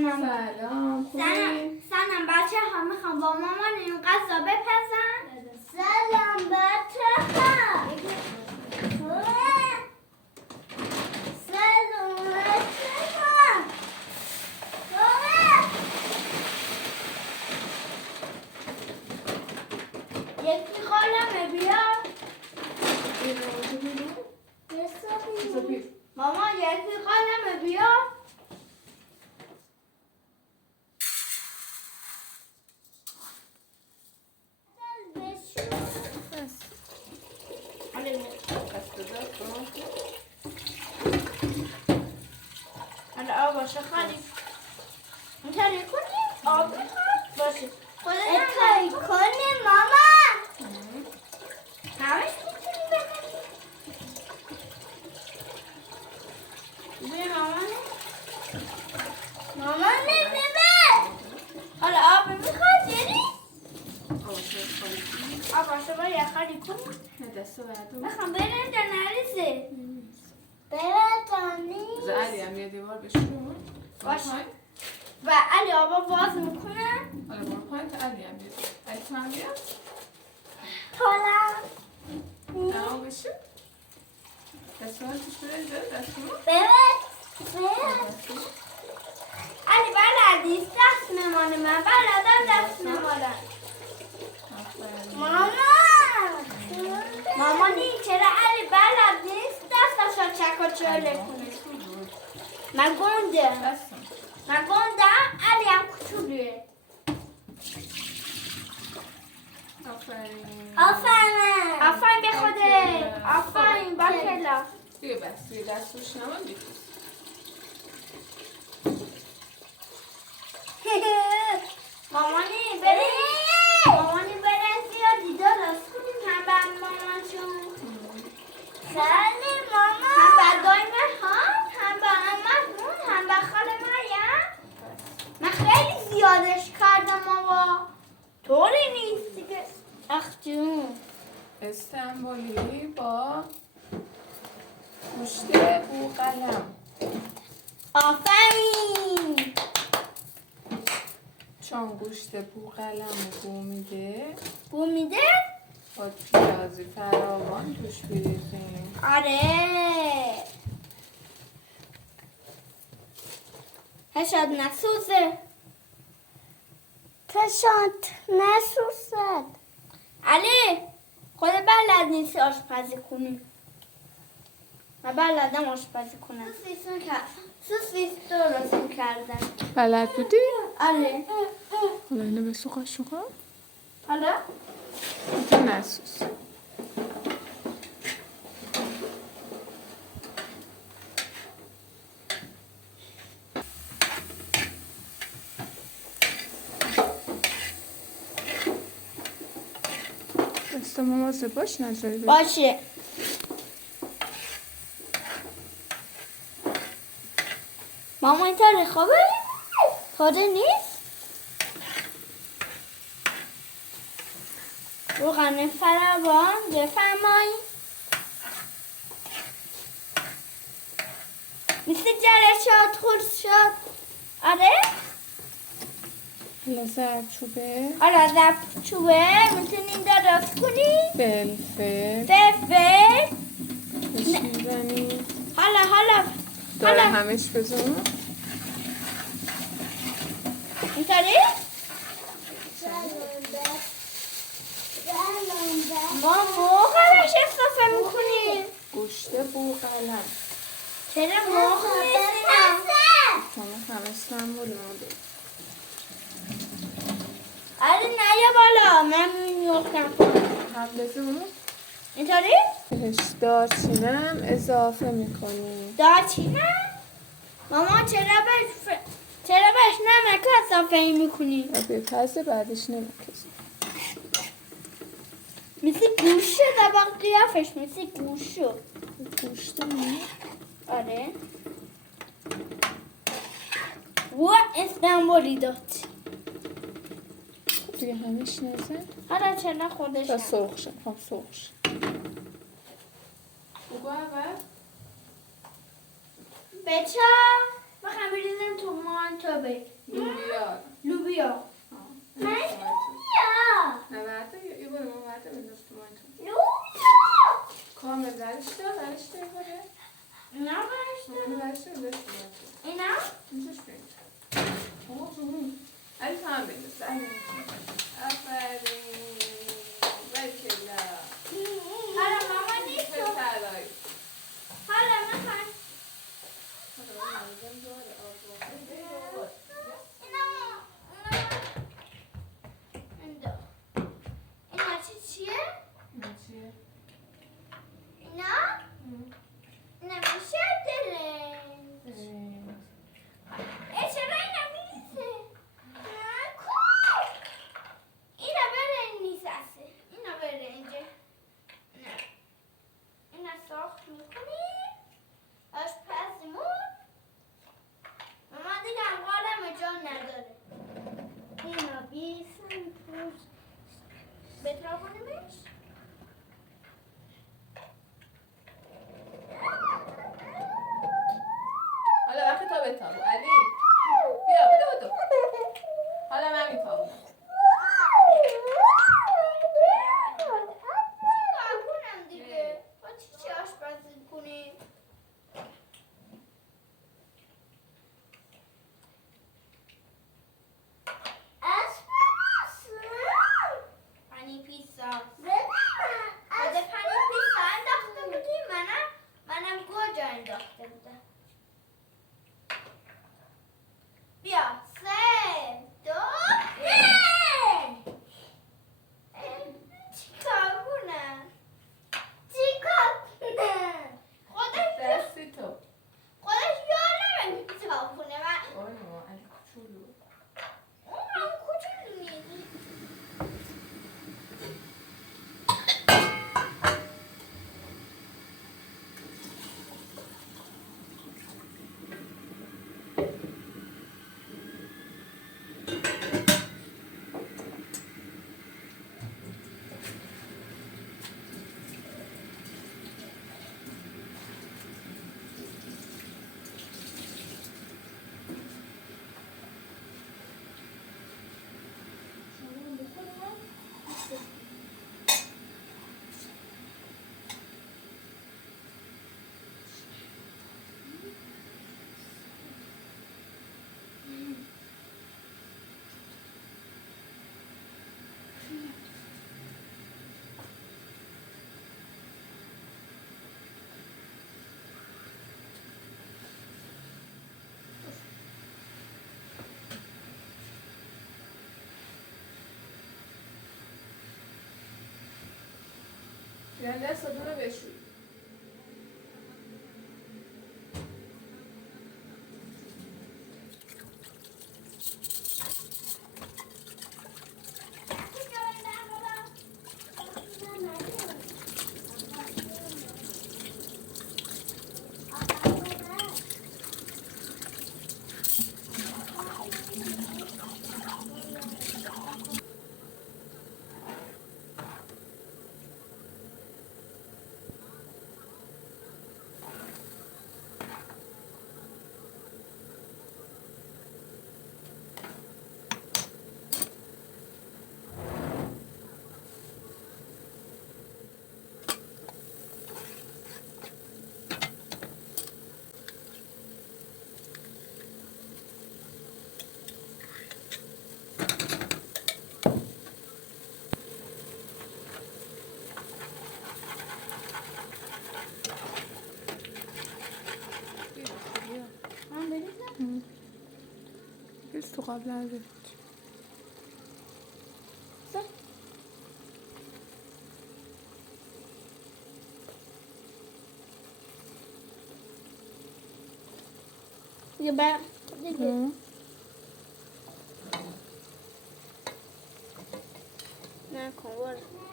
سلام. سلام خوبی؟ سلام بچه ها، میخوام با مامان این غذا بپزم. سلام بچه ها. سلام بچه ها. یکی خالمه بیار. مامان یکی خالمه بیار. حالا آب باشه خالی. اینطوری کنی؟ آب بخواد باشه. اینطوری کنی مامان. همش میتونی بکنی. ببین مامان. مامان ببین. حالا آب میخواد یعنی؟ آب باشه باید خالی کنی. میخوام برم تا نریزه. برم تا نیست. علی هم یه دیوار بشون باشه. و علی آبا باز میکنه. حالا برو پایین تا علی هم بیاد. علی تو هم بیاد. حالا نه بشون دستمان توش بریزه دستمان برد علی بلد نیست دست میمانه من بلدم دست میمانم مامانی چرا علی بلد نیست دستشو چک و چله کنه من گنده علی هم کچولیه آفرین به خوده آفرین با کلا دیگه بس دیگه دست روش نمان بیتوز مامانی برن زیادی درست کنیم هم به مامان چون سالی مامان هم به دایمه هم به امتمون هم به خال مریم من خیلی زیادش کردم آقا طوری نیست دیگه اخ جون استنبولی با گوشت بوقلم آفرین چون گوشت بوقلم بو میده با پیازی فراوان توش بریزیم آره هشاد نسوزه علی خود بلد نیستی آشپزی کنی من بلدم آشپزی کنم سوسیس درست کردم بلد بودی؟ آره حالا اینو به سوقا شوقا حالا تو نسوز دست مواظب باش نذاری باشه ماما این طور خوبه؟ خوده نیست؟ روغن فراوان بفرمایی مثل جلشات خورد شد آره؟ حالا زردچوبه حالا زردچوبه میتونین درست کنی؟ فلفل فلفل بهش میزنی حالا داره همش بزن اینطوری؟ ما موقعش اضافه میکنیم گوشت بوقلم چرا موقع نیستیم؟ شما همه استنبول ماده آره نه یا بالا من میوختم قبل از اون اینطوری؟ بهش دارچینم اضافه میکنی دارچینم؟ مامان چرا بهش نمک اضافه میکنی؟ و بپزه بعدش نمیکزی مثل گوش شد با قیافش مثل گوش شد گوشت نه آره و استنبولی داد دیگه همش نزن حالا چرا خودش تا هم سرخ شد خب سرخ شد بگو اول بچه میخوام بریزیم تو مانچ تو بگی. لوبیا. لوبیا. من لوبیا. نورده یه بار نورده بنداز تو مایتون. لوبیا. کامل ورشته یه باره. اینا برشتم. اونو ورشته بنداز تو مایتون. اینا؟ اینجاش بینید. علی تو هم بنداز. آفرین. بکلا. حالا ماما نیست. پسرای. حالا من اینا چیه؟ اینا؟ نمیشه درنج. چرا اینا میریزه؟ اینا برنج نیست اصلا. اینا برنجه. نه. اینا ساخت میکنیم. آشپزیمون. ماما دیگه هم قالم جا نداره. اینا بیسن پوست. بتراونیمش؟ حالا وقتی تا بتابو علی بیا بودو حالا من میتابونم چیکار کنم دیگه؟ با چی آشپزی کنیم؟ پنی پیزا. بده پنی پیزا انداخته بودی منم گوجه انداخته بودم. بیا 3 2 چیکار کنم؟ دستی تو خودش یادم نمیتونه کنه من آی ماما علی کوچولو اونم کوچولو نیست. یعنی دستتون رو بشوی من بریزم؟ بس تو قبل برید دیگه بر دیگه نه کن برو